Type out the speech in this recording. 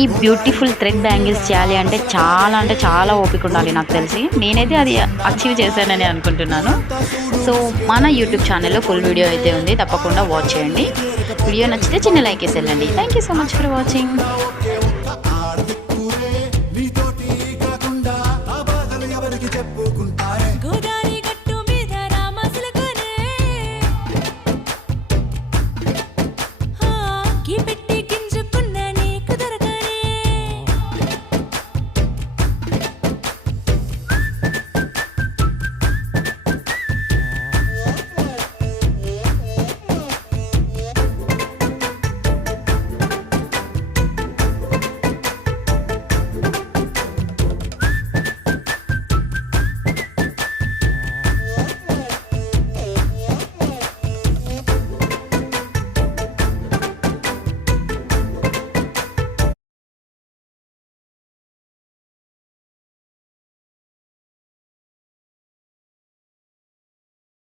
ఈ beautiful thread bangles చేయాలి అంటే చాలా ఓపిక ఉండాలి నాకు తెలిసి. నేనైతే అది అచీవ్ చేశానని అనుకుంటున్నాను. సో మన యూట్యూబ్ ఛానల్లో ఫుల్ వీడియో అయితే ఉంది, తప్పకుండా వాచ్ చేయండి. వీడియో నచ్చితే చిన్న లైక్ వేసి వెళ్ళండి. Thank you so much for watching.